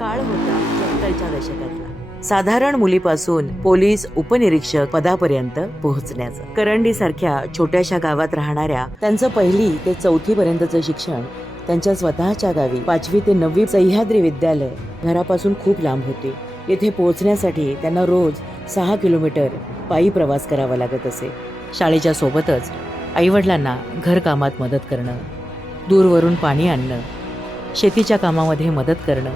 काळ होता 70च्या दशकातला. साधारण मुलीपासून पोलीस उपनिरीक्षक पदापर्यंत पोहोचण्याचं. करंडी सारख्या छोट्याशा गावात राहणाऱ्या त्यांचं 1ली ते 4थी पर्यंतचं शिक्षण त्यांच्या स्वतःच्या गावी 5वी ते 9वी सह्याद्री विद्यालय घरापासून खूप लांब होते. येथे पोहोचण्यासाठी त्यांना रोज 6 किलोमीटर पायी प्रवास करावा लागत असे. शाळेच्या सोबतच आईवडिलांना घरकामात मदत करणं, दूरवरून पाणी आणणं, शेतीच्या कामामध्ये मदत करणं.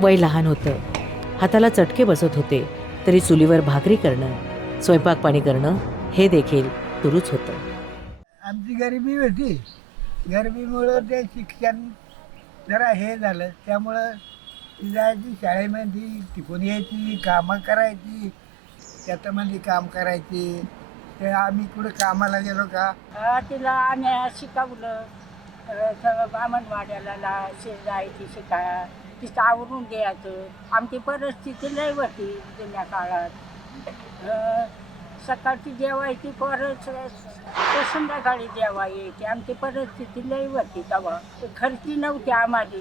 वय लहान होतं, हाताला चटके बसत होते, तरी चुलीवर भाकरी करणं, स्वयंपाक पाणी करणं हे देखील सुरूच होतं. आमची गरिबी होती. गरिबीमुळं ते शिक्षण जरा हे झालं. त्यामुळं ती जायची शाळेमध्ये, टिकून यायची, कामं करायची, शेतामध्ये काम करायची. ते आम्ही कुठं कामाला गेलो का तिला आम्ही शिकवलं. बामणवाड्याला जायची शिकायला, तिचं आवरून द्यायचं. आमची परिस्थिती लई होती जुन्या काळात. सकाळची जेवायची, परत संध्याकाळी जेवा यायची. आमची परिस्थिती लई होती तेव्हा. खर्ची नव्हती आम्हाला.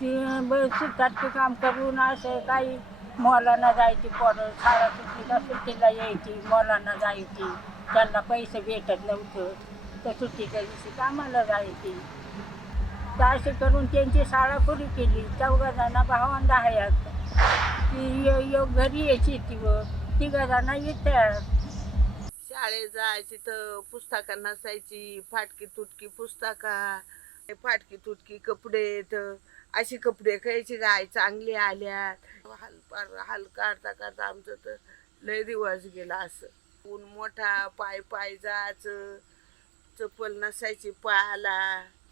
ती सुतारचं काम करून असं काही मॉलांना जायची. पोरं शाळा सुट्टीला यायची, मॉलांना जायची. त्यांना पैसे भेटत नव्हतं, तर सुट्टीच्या दिवशी कामाला जायची. तर असे करून त्यांची शाळा पुरी केली. 4 जण भावंड आहेत. ती घरी यायची, ती 3 जण येतात. शाळेत जायची तर पुस्तकं नसायची, फाटकी तुटकी पुस्तका, फाटकी तुटकी कपडे. तर अशी कपडे खायची गाय चांगली आल्यात. हाल काढता काढता आमचं तर लय दिवस गेला. असं ऊन मोठा, पाय पाय जायचं, चप्पल नसायची पायाला.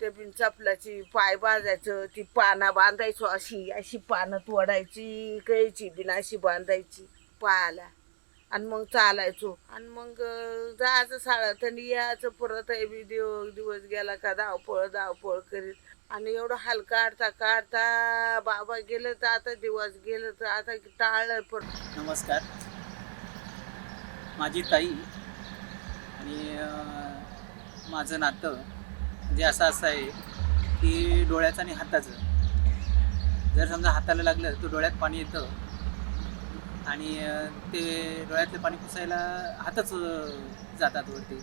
ते बिन चपलाची पाय बांधायचं, ती पानं बांधायचो, अशी अशी पानं तोडायची, कैची बिन अशी बांधायची पायाला. आणि मग चालायचो. आणि मग जायचं शाळेत आणि यायचं परत. बी दिवस गेला का धावपळ करीत. आणि एवढं हाल काढता काढता बाबा गेलं तर आता दिवस गेलं तर आता टाळलं. पण नमस्कार, माझी ताई आणि माझं नातं म्हणजे असं आहे की डोळ्याचं आणि हाताचं. जर समजा हाताला लागलं तर डोळ्यात पाणी येतं आणि ते डोळ्यातले पाणी पुसायला हातच जातात वरती.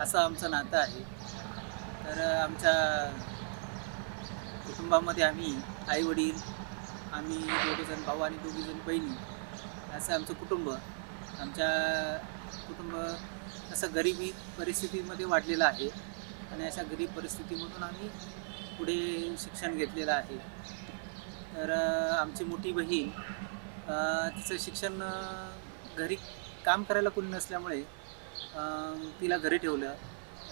असं आमचं नातं आहे. तर आमच्या कुटुंबामध्ये आम्ही आईवडील, आम्ही 2 जण भाऊ आणि 2 जण बहिणी, असं आमचं कुटुंब. आमच्या कुटुंब असं गरिबी परिस्थितीमध्ये वाढलेलं आहे. आणि अशा गरीब परिस्थितीमधून आम्ही पुढे शिक्षण घेतलेलं आहे. तर आमची मोठी बहीण, तिचं शिक्षण घरी काम करायला कोणी नसल्यामुळे तिला घरी ठेवलं.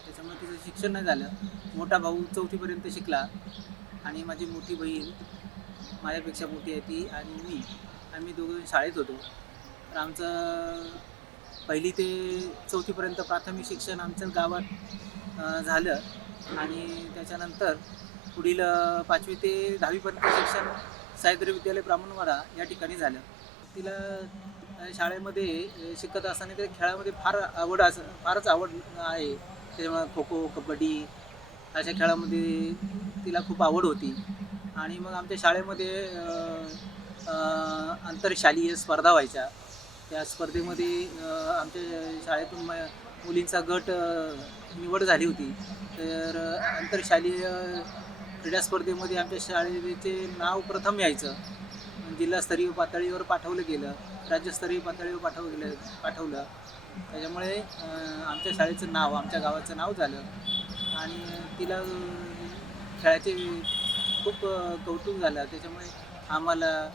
त्याच्यामुळे तिचं शिक्षण नाही झालं. मोठा भाऊ 4थीपर्यंत शिकला आणि माझी मोठी बहीण माझ्यापेक्षा मोठी आहे ती आणि आम्ही 2 जण शाळेत होतो. तर आमचं 1ली ते 4थीपर्यंत प्राथमिक शिक्षण आमच्या गावात झालं. आणि त्याच्यानंतर पुढील 5वी ते 10वीपर्यंत शिक्षण सह्याद्री विद्यालय ब्राह्मणवाडा या ठिकाणी झालं. तिला शाळेमध्ये शिकत असताना ते खेळामध्ये फारच आवड आहे. त्याच्यामुळे खो खो, कबड्डी अशा खेळामध्ये तिला खूप आवड होती. आणि मग आमच्या शाळेमध्ये आंतरशालेय स्पर्धा व्हायच्या. त्या स्पर्धेमध्ये आमच्या शाळेतून मुलींचा गट निवड झाली होती. तर आंतरशालेय क्रीडा स्पर्धेमध्ये आमच्या शाळेचे नाव प्रथम यायचं. जिल्हास्तरीय पातळीवर पाठवलं गेलं, राज्यस्तरीय पातळीवर पाठवलं. त्याच्यामुळे आमच्या शाळेचं नाव, आमच्या गावाचं नाव झालं. आणि तिला खेळाचे खूप कौतुक झालं. त्याच्यामुळे आम्हाला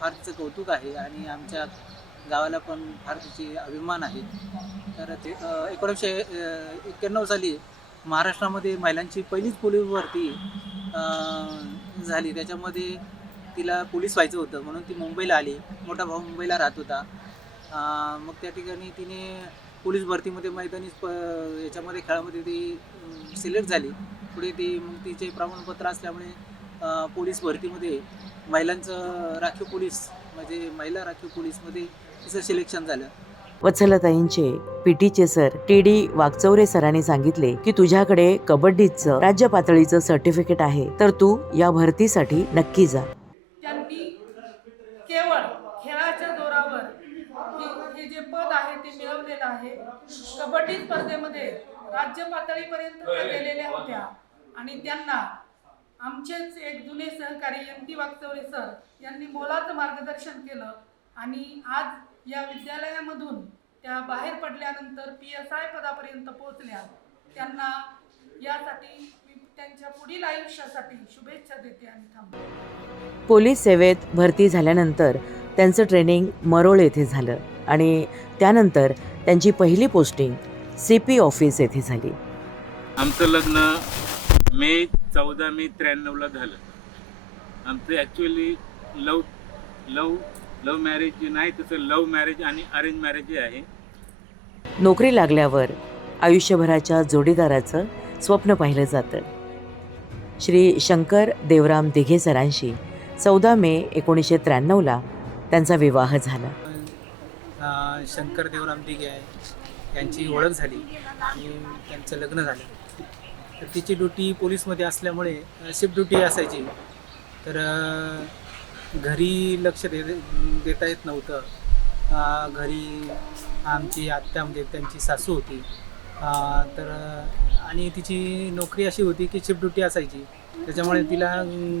फार तिचं कौतुक आहे आणि आमच्या गावाला पण फार तिचे अभिमान आहे. तर ते 1991 साली महाराष्ट्रामध्ये महिलांची पहिलीच पोलीस भरती झाली. त्याच्यामध्ये तिला पोलीस व्हायचं होतं म्हणून ती मुंबईला आली. मोठा भाऊ मुंबईला राहत होता. मग त्या ठिकाणी तिने पोलीस भरतीमध्ये मैदानी याच्यामध्ये खेळामध्ये ती सिलेक्ट झाली. पुढे ती मग तिचे प्रमाणपत्र असल्यामुळे पोलीस भरतीमध्ये महिलांचं राखीव पोलीस म्हणजे महिला राखीव पोलीसमध्ये तिचं सिलेक्शन झालं. वत्सलताईंचे पीटीचे सर TD वागचौरे सरांनी सांगितले की तुझ्याकडे कबड्डीचं राज्य पातळीचं सर्टिफिकेट आहे, तर तू या भरतीसाठी नक्की जा. त्यांनी केवळ खेळाच्या जोरावर हे जे पद आहे ते मिळवलेलं आहे. कबड्डी स्पर्धेमध्ये राज्य पातळीपर्यंत त्या गेलेल्या होत्या आणि त्यांना आमचेच एक जुने सहकारी MT वागचौरे सर यांनी मोलाचं मार्गदर्शन केलं आणि आज या विद्यालयामधून त्या बाहेर पडल्यानंतर PSI पदापर्यंत पोहोचल्या. त्यांना यासाठी मी त्यांच्या पुढील आयुष्यासाठी शुभेच्छा देते आणि थांबते. पोलीस सेवेत भरती झाल्यानंतर त्यांचं ट्रेनिंग मरोळ येथे झालं आणि त्यानंतर त्यांची पहिली पोस्टिंग CP ऑफिस येथे झाली. आमचं लग्न मे 14 मे 93ला झालं. आमचं ॲक्च्युअली लव मॅरेज नाही, तसं लव्ह मॅरेज आणि अरेंज मॅरेज आहे. नोकरी लागल्यावर आयुष्यभराच्या जोडीदाराचं स्वप्न पाहिलं जातं. श्री शंकर देवराम दिघे सरांशी 14 मे 1993ला त्यांचा विवाह झाला. शंकर देवराम दिघे आहे, यांची ओळख झाली आणि त्यांचं लग्न झालं. तर तिची ड्युटी पोलीसमध्ये असल्यामुळे शिफ्ट ड्युटी असायची, तर घरी लक्ष देता येत नव्हतं. घरी आमची आत्या म्हणजे त्यांची सासू होती, तर आणि तिची नोकरी अशी होती की शिफ्ट ड्युटी असायची, त्याच्यामुळे तिला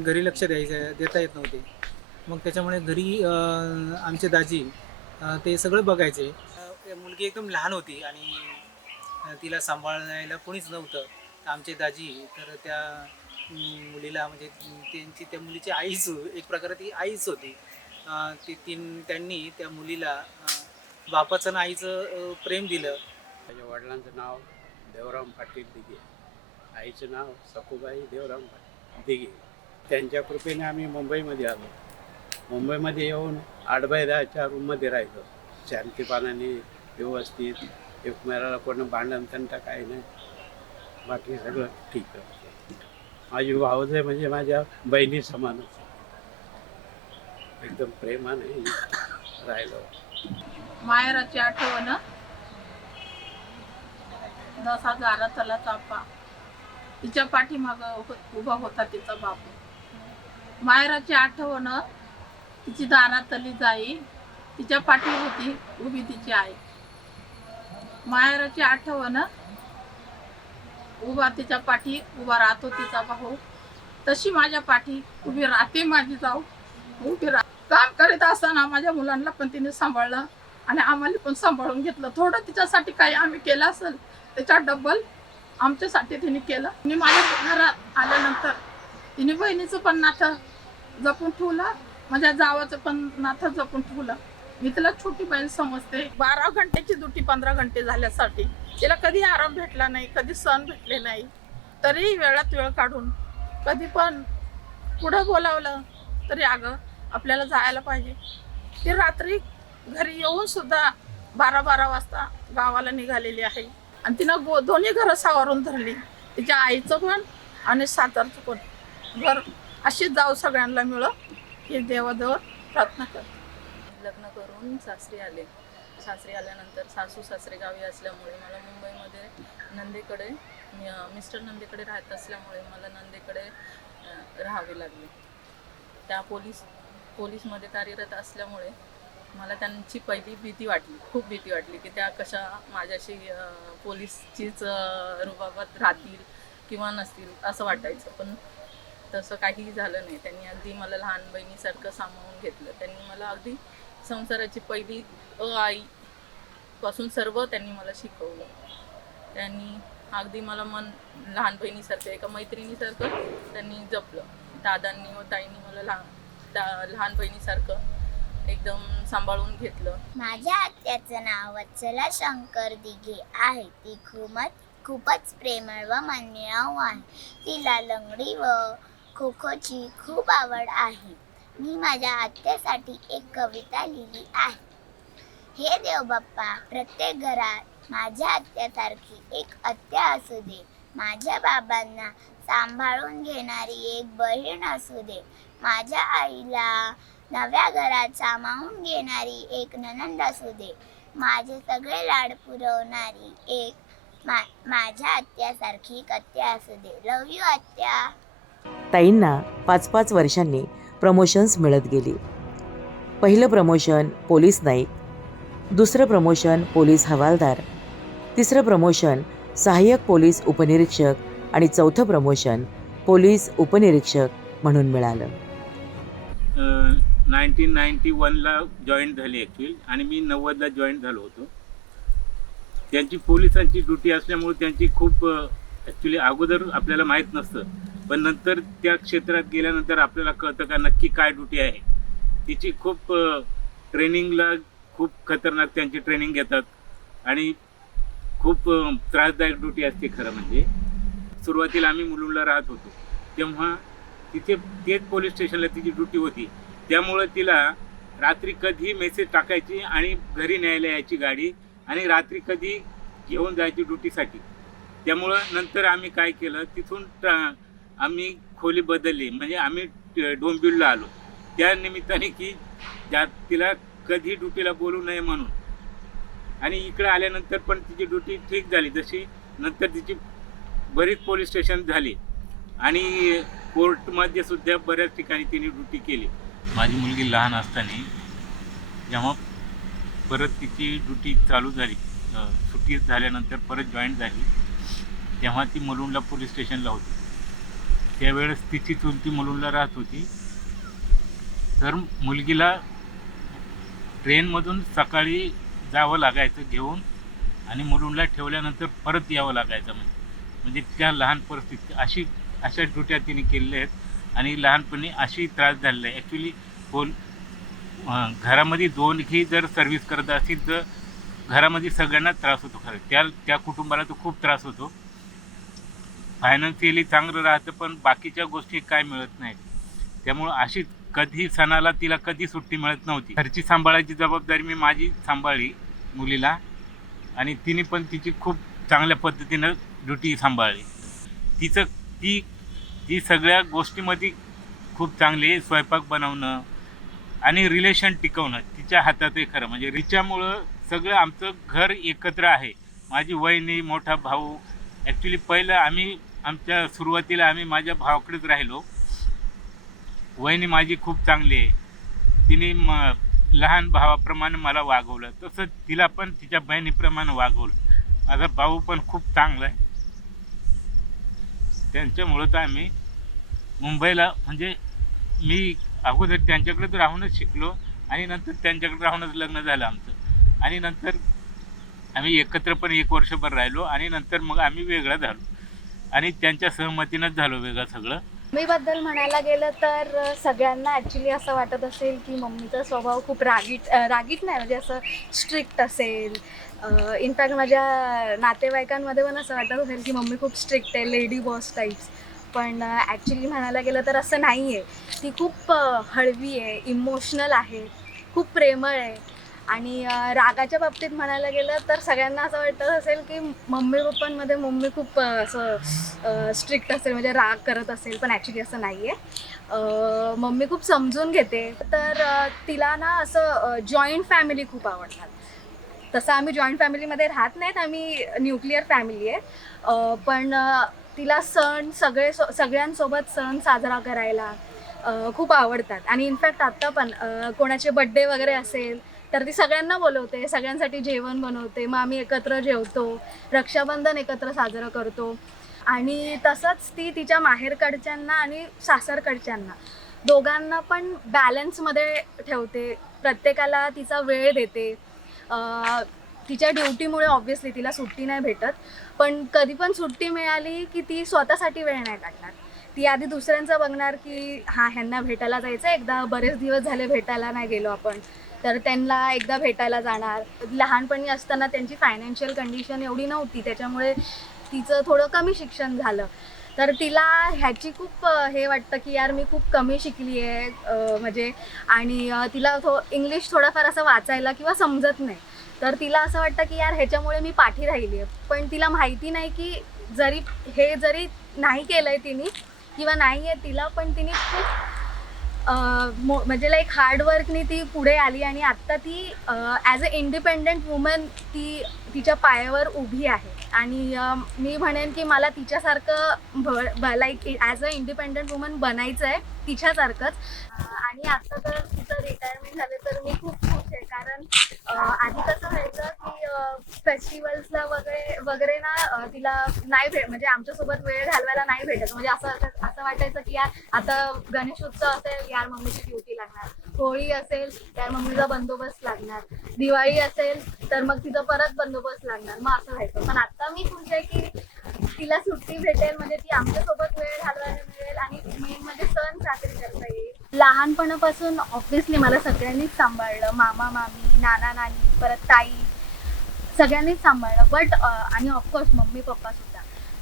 घरी लक्ष देता येत नव्हते. मग त्याच्यामुळे घरी आमचे दाजी ते सगळं बघायचे. मुलगी एकदम लहान होती आणि तिला सांभाळायला कोणीच नव्हतं. आमचे दाजी तर त्या मुलीला म्हणजे त्या मुलीची आईच एक प्रकारे ती आईच होती. त्यांनी त्या मुलीला बापाचं आणि आईचं प्रेम दिलं. माझ्या वडिलांचं नाव देवराम पाटील दिघे, आईचं नाव सखूबाई देवराम दिघे. त्यांच्या कृपेने आम्ही मुंबईमध्ये आलो. मुंबईमध्ये येऊन 8x10च्या रूममध्ये राहिलो. शांतीपानाने व्यवस्थित, एकमेकाला कोण भांडण तंटा काही नाही, बाकी सगळं ठीक आहे. माझी भावजय म्हणजे माझ्या बहिणी समानच, एकदम प्रेमाने राहिलो. माहेराची आठवण 10,000 तला चापा, तिच्या पाठीमाग उभा होता तिचा बापू. माहेराची आठवण तिची दारातली जाई, तिच्या पाठी होती उभी तिची आई. माहेराची आठवण उभा तिच्या पाठी उभा राहतो तिचा भाऊ, तशी माझ्या पाठी उभी राहते माझी जाऊ. उभी काम करीत असताना माझ्या मुलांना पण तिने सांभाळलं आणि आम्हाला पण सांभाळून घेतलं. थोडं तिच्यासाठी काही आम्ही केलं असेल त्याच्या डबल आमच्यासाठी तिने केलं. मी माझ्या घरात आल्यानंतर तिने बहिणीचं पण नातं जपून ठेवलं, माझ्या जावाचं पण नातं जपून ठेवलं. मी तिला छोटी बहीण समजते. 12 घंटेची ड्युटी 15 घंटे झाल्यासाठी तिला कधी आराम भेटला नाही, कधी सण भेटले नाही. तरी वेळात वेळ काढून कधी पण पुढं बोलावलं तरी अगं आपल्याला जायला पाहिजे. ती रात्री घरी येऊन सुद्धा 12-12 वाजता गावाला निघालेली आहे आणि तिनं दोन्ही घरं सावरून धरली, तिच्या आईचं पण आणि सातारचं पण घर. अशीच जाऊ सगळ्यांना मिळो हे देवाजवळ प्रार्थना करते. लग्न करून सासरी आले. सासरी आल्यानंतर सासू सासरे गावी असल्यामुळे मला मुंबईमध्ये नंदेकडे मिस्टर नंदेकडे राहत असल्यामुळे मला नंदेकडे राहावे लागले. त्या पोलीसमध्ये कार्यरत असल्यामुळे मला त्यांची पहिली भीती वाटली, खूप भीती वाटली की त्या कशा माझ्याशी पोलीसचीच रुबाबात राहतील किंवा नसतील असं वाटायचं. पण तसं काहीही झालं नाही. त्यांनी अगदी मला लहान बहिणीसारखं सामावून घेतलं. त्यांनी मला अगदी संसाराची पहिली आई पासून सर्व त्यांनी मला शिकवलं. त्यांनी अगदी मला लहान बहिणीसारखं, एका मैत्रिणीसारखं त्यांनी जपलं. दादांनी व ताईंनी मला लहान बहिणीसारखं एकदम सांभाळून घेतलं. माझ्या आत्याचं नाव वत्सला शंकर दिघे आहे. ती खूपच प्रेमळ व मनमिळाऊ आहे. तिला लंगडी व खो खोची खूप आवड आहे. मी माझ्या आत्यासाठी एक कविता लिहिली आहे. हे देव बाप्पा, प्रत्येक घरात माझ्या आत्यासारखी एक आत्या असू दे. माझ्या बाबांना सांभाळून घेणारी एक बहीण असू दे. माझ्या आईला नव्या घरात सामावून घेणारी एक नणंद असू दे. माझे सगळे लाड पुरवणारी एक माझ्या आत्यासारखी एक आत्या असू दे. लव यू आत्या. ताईंना 5-5 वर्षांनी प्रमोशन्स मिळत गेली. पहिलं प्रमोशन पोलीस नाईक, दुसरं प्रमोशन पोलीस हवालदार, तिसरं प्रमोशन सहाय्यक पोलीस उपनिरीक्षक आणि चौथं प्रमोशन पोलीस उपनिरीक्षक म्हणून मिळालं. 1991ला जॉईन झाली ॲक्च्युअली, आणि मी 90ला जॉईन झालो होतो. त्यांची पोलिसांची ड्युटी असल्यामुळे त्यांची खूप ॲक्च्युली अगोदर आपल्याला माहीत नसतं, पण नंतर त्या क्षेत्रात गेल्यानंतर आपल्याला कळतं का नक्की काय ड्युटी आहे. तिची खूप ट्रेनिंगला खूप खतरनाक त्यांची ट्रेनिंग घेतात आणि खूप त्रासदायक ड्युटी असते. खरं म्हणजे सुरुवातीला आम्ही मुलुंडला राहत होतो तेव्हा तिथे तेच पोलीस स्टेशनला तिची ड्युटी होती. त्यामुळं तिला रात्री कधी मेसेज टाकायची आणि घरी न्यायला यायची गाडी, आणि रात्री कधी घेऊन जायची ड्युटीसाठी. त्यामुळं नंतर आम्ही काय केलं, तिथून आम्ही खोली बदलली, म्हणजे आम्ही डोंबिवलीला आलो त्या निमित्ताने की ज्या तिला कधी ड्युटीला बोलू नये म्हणून. आणि इकडे आल्यानंतर पण तिची ड्युटी ठीक झाली. जशी नंतर तिची बरीच पोलीस स्टेशन झाली आणि कोर्टमध्ये सुद्धा बऱ्याच ठिकाणी तिने ड्युटी केली. माझी मुलगी लहान असताना जेव्हा परत तिची ड्युटी चालू झाली, सुट्टी झाल्यानंतर परत जॉईन झाली, तेव्हा ती मुलुंडला पोलीस स्टेशनला होती. त्यावेळेस तिची चुलती मुलुंडला राहत होती. तर मुलगीला ट्रेनमधून सकाळी जावं लागायचं घेऊन, आणि मुलुंडला ठेवल्यानंतर परत यावं लागायचं. म्हणजे त्या लहान परिस्थिती अशा ड्युट्या तिने केलेल्या आहेत आणि लहानपणी अशी त्रास झालेला आहे. ॲक्च्युली घरामध्ये दोन्ही जर सर्व्हिस करत असतील तर घरामध्ये सगळ्यांना त्रास होतो. खरं त्या कुटुंबाला तो खूप त्रास होतो. फायनान्शियली चांगलं राहतं पण बाकीच्या गोष्टी काय मिळत नाहीत. त्यामुळं अशी कधी सणाला तिला कधी सुट्टी मिळत नव्हती. घरची सांभाळायची जबाबदारी मी माझी सांभाळली मुलीला, आणि तिने पण तिची खूप चांगल्या पद्धतीनं ड्युटी सांभाळली. ती सगळ्या गोष्टीमध्ये खूप चांगली. स्वयंपाक बनवणं आणि रिलेशन टिकवणं तिच्या हातात आहे. खरं म्हणजे तिच्यामुळं सगळं आमचं घर एकत्र आहे. माझी वहिनी, मोठा भाऊ. ॲक्च्युली पहिलं आमच्या सुरुवातीला आम्ही माझ्या भावाकडेच राहिलो. वहिनी माझी खूप चांगली आहे. तिने लहान भावाप्रमाणे मला वागवलं, तसं तिला पण तिच्या बहिणीप्रमाणे वागवलं. माझा भाऊ पण खूप चांगला आहे. त्यांच्यामुळं तर आम्ही मुंबईला, म्हणजे मी अगोदर त्यांच्याकडेच राहूनच शिकलो आणि नंतर त्यांच्याकडे राहूनच लग्न झालं आमचं. आणि नंतर आम्ही एकत्र पण 1 वर्षभर राहिलो आणि नंतर मग आम्ही वेगळं झालो आणि त्यांच्या सहमतीनंच झालो वेगळं सगळं. मम्मीबद्दल म्हणायला गेलं तर सगळ्यांना ॲक्च्युली असं वाटत असेल की मम्मीचा स्वभाव खूप रागीट नाही, म्हणजे असं स्ट्रिक्ट असेल. इनफॅक्ट माझ्या नातेवाईकांमध्ये पण असं वाटत असेल की मम्मी खूप स्ट्रिक्ट आहे, लेडी बॉस टाईप्स. पण ॲक्च्युली म्हणायला गेलं तर असं नाही आहे. ती खूप हळवी आहे, इमोशनल आहे, खूप प्रेमळ आहे. आणि रागाच्या बाबतीत म्हणायला गेलं तर सगळ्यांना असं वाटत असेल की मम्मी पप्पांमध्ये मम्मी खूप असं स्ट्रिक्ट असेल, म्हणजे राग करत असेल, पण ॲक्च्युली असं नाही आहे. मम्मी खूप समजून घेते. तर तिला ना असं जॉईंट फॅमिली खूप आवडतात. तसं आम्ही जॉईंट फॅमिलीमध्ये राहत नाहीत, आम्ही न्यूक्लिअर फॅमिली आहे. पण तिला सण सगळ्यांसोबत सण साजरा करायला खूप आवडतात. आणि इनफॅक्ट आत्ता पण कोणाचे बड्डे वगैरे असेल तर ती सगळ्यांना बोलवते, सगळ्यांसाठी जेवण बनवते, मग आम्ही एकत्र जेवतो, रक्षाबंधन एकत्र साजरं करतो. आणि तसंच ती तिच्या माहेरकडच्यांना आणि सासरकडच्यांना दोघांना पण बॅलन्समध्ये ठेवते. प्रत्येकाला तिचा वेळ देते. तिच्या ड्युटीमुळे ऑब्व्हियसली तिला सुट्टी नाही भेटत, पण कधी पण सुट्टी मिळाली की ती स्वतःसाठी वेळ नाही काढणार. ती आधी दुसऱ्यांचं बघणार की हां ह्यांना भेटायला जायचं, एकदा बरेच दिवस झाले भेटायला नाही गेलो आपण, तर त्यांना एकदा भेटायला जाणार. लहानपणी असताना त्यांची फायनान्शियल कंडिशन एवढी नव्हती, त्याच्यामुळे तिचं थोडं कमी शिक्षण झालं. तर तिला ह्याची खूप हे वाटतं की यार मी खूप कमी शिकली आहे, म्हणजे आणि तिला इंग्लिश थोडंफार असं वाचायला किंवा समजत नाही. तर तिला असं वाटतं की यार ह्याच्यामुळे मी पाठी राहिली आहे. पण तिला माहिती नाही की जरी नाही केलं आहे तिने किंवा नाही आहे तिला, पण तिने खूप म्हणजे लाईक हार्डवर्कनी ती पुढे आली आणि आत्ता ती ॲज अ इंडिपेंडंट वुमन ती तिच्या पायावर उभी आहे. आणि मी म्हणेन की मला तिच्यासारखं like as a independent woman बनायचं आहे तिच्यासारखंच. आणि आता तर तिचं रिटायरमेंट झालं तर मी खूप खुश आहे, कारण आधी कसं व्हायचं की फेस्टिवल्सला वगैरे ना तिला नाही म्हणजे आमच्यासोबत वेळ घालवायला नाही भेटत. म्हणजे असं वाटायचं की यार आता गणेशोत्सव असेल यार मम्मीची ड्युटी लागणार, होळी असेल यार मम्मीचा बंदोबस्त लागणार, दिवाळी असेल तर मग तिचा परत बंदोबस्त लागणार, मग असं व्हायचं. पण आता मी खुश आहे की तिला सुट्टी भेटेल, म्हणजे ती आमच्यासोबत वेळ घालवायला मिळेल आणि मेन म्हणजे सण साजरे करता येईल. लहानपणापासून ऑब्व्हियसली मला सगळ्यांनीच सांभाळलं, मामा मामी, नाना नानी, परत ताई, सगळ्यांनीच सांभाळलं. बट आणि ऑफकोर्स मम्मी पप्पा सुद्धा.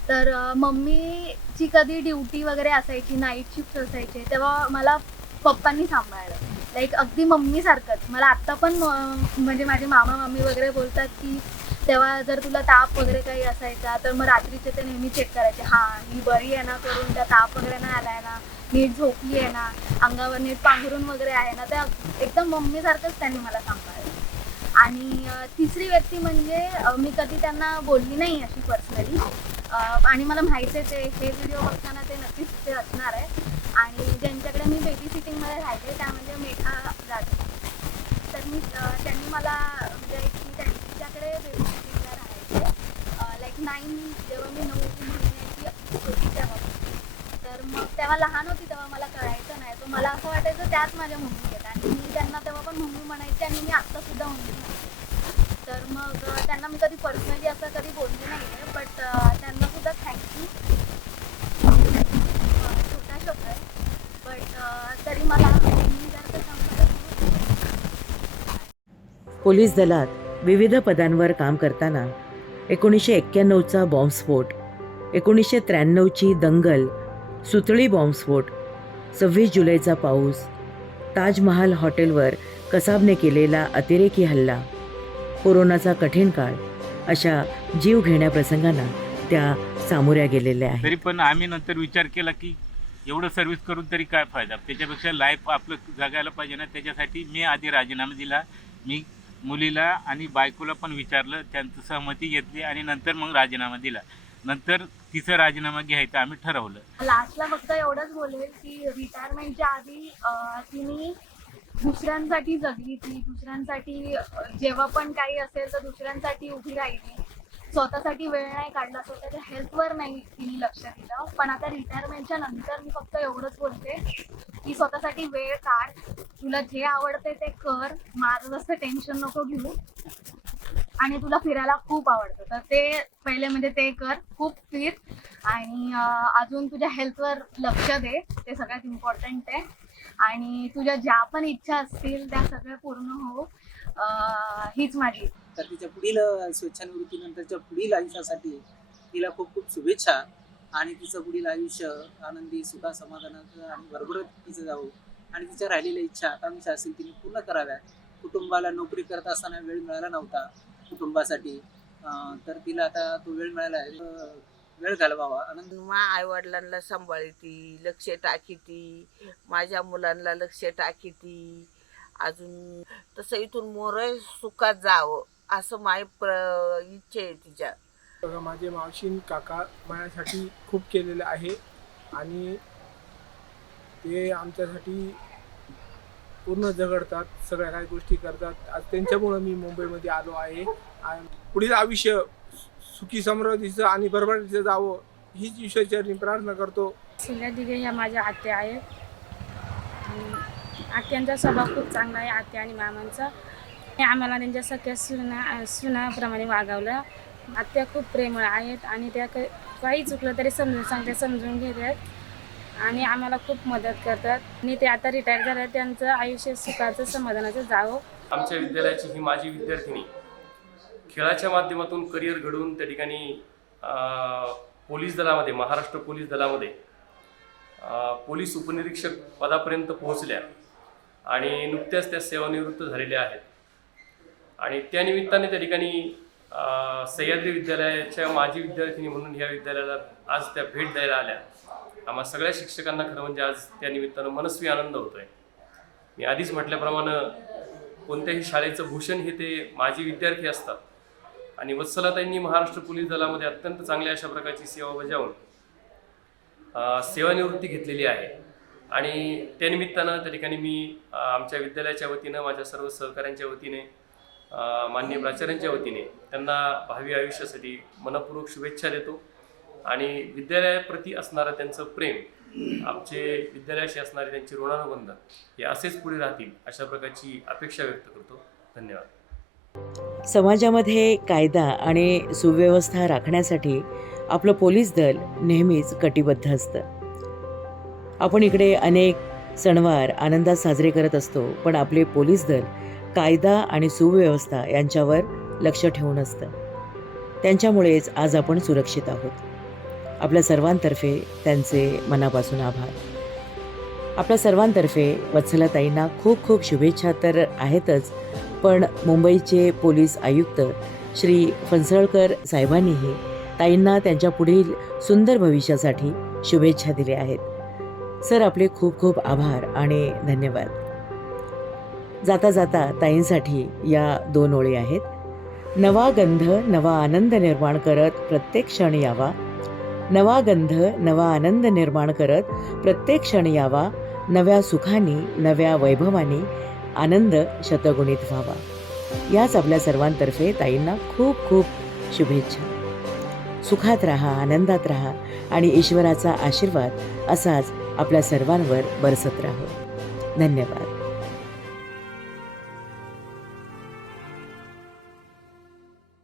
तर मम्मीची कधी ड्युटी वगैरे असायची, नाईट शिफ्ट असायचे, तेव्हा मला पप्पांनी सांभाळलं, लाईक अगदी मम्मीसारखंच. मला आत्ता पण म्हणजे माझे मामा मामी वगैरे बोलतात की तेव्हा जर तुला ताप वगैरे काही असायचा तर मग रात्रीचे ते नेहमी चेक करायचे, हां ही बरी आहे ना, करून त्या ताप वगैरे नाही आलाय ना, नीट झोपली आहे ना, अंगावर नीट पांघरून वगैरे आहे ना. त्या एकदम मम्मीसारखंच त्यांनी मला सांभाळलं. आणि तिसरी व्यक्ती म्हणजे मी कधी त्यांना बोलली नाही अशी पर्सनली, आणि मला माहिती आहे ते हे व्हिडिओ बघताना ते नक्कीच ते असणार आहे. आणि ज्यांच्याकडे मी बेबी सिटिंगमध्ये राहिले त्या म्हणजे मेघा जाधव. तर त्यांनी मला म्हणजे मी त्यांच्याकडे बेबी सिटिंगला राहायचे लाईक 9 जेव्हा मी 9 महिन्याची होती तेव्हा. तर मग तेव्हा लहान होती तेव्हा मला कळायचं नाही, तर मला असं वाटायचं त्याच माझ्या मम्मी आहेत आणि मी त्यांना तेव्हा पण मम्मी म्हणायचे आणि मी आत्तासुद्धा मम्मी म्हणायचे. तर मग त्यांना मी कधी पर्सनली असं कधी बोलली नाही आहे, बट त्यांनासुद्धा थँक्यू. छोटा शब्द आहे बट तरी मला मी जर का पोलीस दलात विविध पदांवर काम करताना 1991चा बॉम्बस्फोट, 1993ची दंगल, सुतळी बॉम्बस्फोट, 26 जुलैचा पाऊस, ताजमहाल हॉटेलवर कसाबने केलेला अतिरेकी हल्ला, कोरोनाचा कठीण काळ, अशा जीव घेण्या प्रसंगांना त्या सामोऱ्या गेलेल्या आहेत. तरी पण आम्ही नंतर विचार केला की एवढं सर्व्हिस करून तरी काय फायदा, त्याच्यापेक्षा लाईफ आपलं जगायला पाहिजे ना. त्याच्यासाठी मी आधी राजीनामा दिला. मी मुलीला आणि बायकोला पण विचारलं, त्यांचं सहमती घेतली आणि नंतर मग राजीनामा दिला. नंतर तिचा राजीनामा घ्यायचं आम्ही ठरवलं. लास्टला फक्त एवढंच बोलेल की रिटायरमेंटच्या आधी तिने दुसऱ्यांसाठी जगली, ती दुसऱ्यांसाठी जेव्हा पण काही असेल तर दुसऱ्यांसाठी उभी राहिली, स्वतःसाठी वेळ नाही काढला, स्वतःच्या हेल्थवर नाही तिने लक्ष दिलं. पण आता रिटायरमेंटच्या नंतर मी फक्त एवढंच बोलते की स्वतःसाठी वेळ काढ, तुला जे आवडते ते कर, माझं जसं टेन्शन नको घेऊ. आणि तुला फिरायला खूप आवडतं तर ते पहिले म्हणजे ते कर, खूप फिर. आणि अजून तुझ्या हेल्थवर लक्ष दे, ते सगळ्यात इम्पॉर्टंट आहे. आणि तुझ्या ज्या पण इच्छा असतील त्या सगळ्या पूर्ण हो, हीच माझी. तर तिच्या पुढील स्वेच्छानिवृत्तीनंतरच्या पुढील आयुष्यासाठी तिला खूप खूप शुभेच्छा. आणि तिचं पुढील आयुष्य आनंदी, सुखा, समाधानाचं आणि भरभरत तिचं जावं. आणि तिच्या राहिलेल्या इच्छा, आकांक्षा असतील तिने पूर्ण कराव्यात. कुटुंबाला नोकरी करत असताना वेळ मिळाला नव्हता कुटुंबासाठी, तर तिला आता तो वेळ मिळाला आहे, वेळ घालवावा. आनंद आई वडिलांना सांभाळती, लक्ष टाकीती, माझ्या मुलांना लक्ष टाकीती. अजून तसं इथून मोर सुखात जावं असं इच्छा आहे तिच्या. बघा, माझे मावशीन काका माझ्यासाठी खूप केलेलं आहे आणि ते आमच्यासाठी पूर्ण झगडतात, सगळ्या काही गोष्टी करतात. आज त्यांच्यामुळं मी मुंबईमध्ये आलो आहे. आणि पुढील आयुष्य सुखी समृद्धीचं आणि भरभराटीचं जावं हीच ईश्वरचरणी प्रार्थना करतो. सुन्या दिघे ह्या माझ्या आत्या आहेत. आत्यांचा स्वभाव खूप चांगला आहे, आत्या आणि मामांचा. आम्हाला त्यांच्या सख्या सुनाप्रमाणे वागवलं. आत्या खूप प्रेमळ आहेत आणि त्या काही चुकलं तरी समजून सांगते, समजून घेतात आणि आम्हाला खूप मदत करतात. आणि ते आता रिटायर झाले, त्यांचं आयुष्य सुखाचं समाधानाचं जावं. आमच्या विद्यालयाची ही माझी विद्यार्थिनी खेळाच्या माध्यमातून करिअर घडवून त्या ठिकाणी पोलीस दलामध्ये, महाराष्ट्र पोलीस दलामध्ये पोलीस उपनिरीक्षक पदापर्यंत पोहोचल्या आणि नुकत्याच त्या सेवानिवृत्त झालेल्या आहेत. आणि त्यानिमित्ताने त्या ठिकाणी सह्याद्री विद्यालयाच्या माजी विद्यार्थिनी म्हणून ह्या विद्यालयाला आज त्या भेट द्यायला आल्या आम्हा सगळ्या शिक्षकांना खरं म्हणजे आज त्या निमित्तानं मनस्वी आनंद होतोय. मी आधीच म्हटल्याप्रमाणे कोणत्याही शाळेचं भूषण हे ते माजी विद्यार्थी असतात आणि वत्सलाताईंनी महाराष्ट्र पोलीस दलामध्ये अत्यंत चांगल्या अशा प्रकारची सेवा बजावून सेवानिवृत्ती घेतलेली आहे आणि त्यानिमित्तानं त्या ठिकाणी मी आमच्या विद्यालयाच्या वतीनं, माझ्या सर्व सहकाऱ्यांच्या वतीने, माननीय प्राचार्यांच्या वतीने त्यांना भावी आयुष्यासाठी मनपूर्वक शुभेच्छा देतो आणि विद्यालयाप्रती असणारं त्यांचं प्रेम, आमचे विद्यालयाशी असणारे त्यांचे ऋणानुबंध हे असेच पुढे राहतील अशा प्रकारची अपेक्षा व्यक्त करतो. धन्यवाद. समाजामध्ये कायदा आणि सुव्यवस्था राखण्यासाठी आपलं पोलीस दल नेहमीच कटिबद्ध असतं. आपण इकडे अनेक सणवार आनंदात साजरे करत असतो, पण आपले पोलीस दल कायदा आणि सुव्यवस्था यांच्यावर लक्ष ठेवून असतं. त्यांच्यामुळेच आज आपण सुरक्षित आहोत. आपल्या सर्वांतर्फे त्यांचे मनापासून आभार. आपल्या सर्वांतर्फे वत्सलाताईंना खूप खूप शुभेच्छा तर आहेतच, पण मुंबईचे पोलीस आयुक्त श्री फणसळकर साहेबांनीही ताईंना त्यांच्या पुढील सुंदर भविष्यासाठी शुभेच्छा दिल्या आहेत. सर, आपले खूप खूप आभार आणि धन्यवाद. जाता जाता ताईंसाठी या 2 ओळी आहेत. नवा गंध नवा आनंद निर्माण करत प्रत्येक क्षण यावा, नवा गंध नवा आनंद निर्माण करत प्रत्येक क्षण यावा, नव्या सुखानी नव्या वैभवानी आनंद शतगुणित व्हावा. याच आपल्या सर्वांतर्फे ताईंना खूप खूप शुभेच्छा. सुखात राहा, आनंदात राहा आणि ईश्वराचा आशीर्वाद असाच आपल्या सर्वांवर बरसत राहो. धन्यवाद.